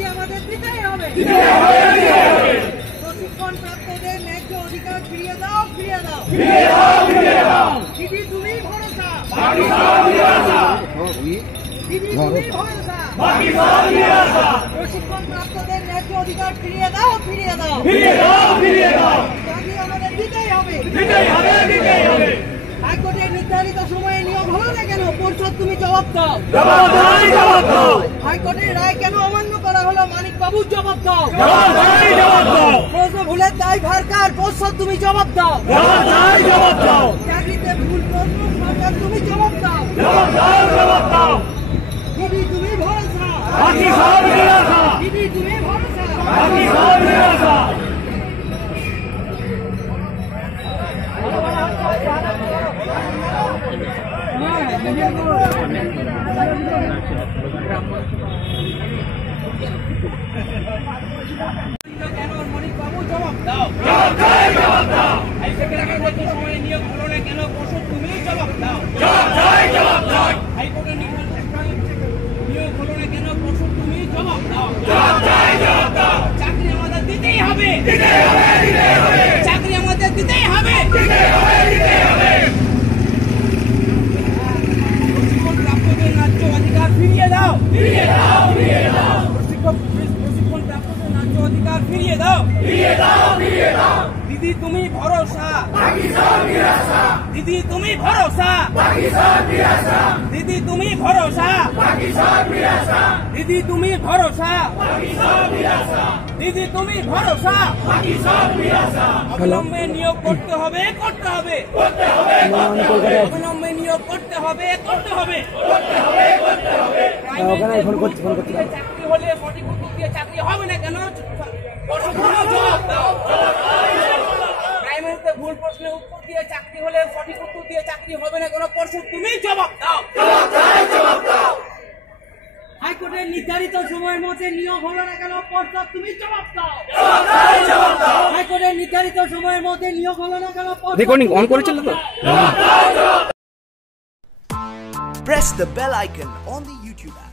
আমাদের দিতেই হবে। প্রশিক্ষণ প্রাপ্তদের ন্যায্য অধিকার ফিরিয়ে দাও ফিরিয়ে দাও। দিদি তুমি ভরসা। দিদি তুমি ভরসা। প্রশিক্ষণ প্রাপ্তদের ন্যায্য অধিকার ফিরিয়ে দাও ফিরিয়ে দাও। চাকরি আমাদের দিতেই হবে। হাইকোর্টের নির্ধারিত সময়ে নিয়োগ হলো না কেন পরিষদ তুমি জবাব দাও। হাইকোর্টের রায় কেন অমান্য করা হলো? মানিক বাবুর জবাব দাও। প্রশ্ন ভুলের দায় ভার কার? পরিষদ তুমি জবাব দাও। চাকরিতে ভুল প্রশ্ন সরকার তুমি জবাব দাও। দিদি তুমি ভরসা দিদি তুমি ভরসা কেন মনিক বাবু জবাব দাও। হাইকোর্টের নির্ধারিত সময়ে নিয়োগ হলো না কেন পরিষদ তুমি জবাব দাও চাকরি আমাদের দিতেই হবে। চাকরি আমাদের দিতেই হবে প্রশিক্ষণ প্রাপ্তদের ন্যায্য অধিকার ফিরিয়ে দাও প্রশিক্ষণ প্রশিক্ষণ প্রাপ্তদের ন্যায্য অধিকার ফিরিয়ে দাও। দিদি তুমি ভরসা। দিদি তুমি ভরসা। দিদি তুমি ভরসা। দিদি তুমি ভরসা। দিদি তুমি ভরসা। অবিলম্বে নিয়োগ করতে হবে করতে হবে। অবিলম্বে নিয়োগ করতে হবে করতে হবে। প্রাইভেটে চাকরি হলে সঠিক উত্তর দিয়ে চাকরি হবে না কেন? প্রশাসন জবাব ভুল প্রশ্নের উত্তর দিয়ে চাকরি হলে সঠিক উত্তর দিয়ে চাকরি হবে না কেন পরশু তুমি জবাব দাও। হাইকোর্টের নির্ধারিত সময়ের মধ্যে নিয়োগ হলো না কেন পর্ষদ তুমি জবাব দাও। হাইকোর্টের নির্ধারিত সময়ের মধ্যে নিয়োগ হলো না কেন রেকর্ডিং অন করেছিল তো? press the bell icon on the YouTube app.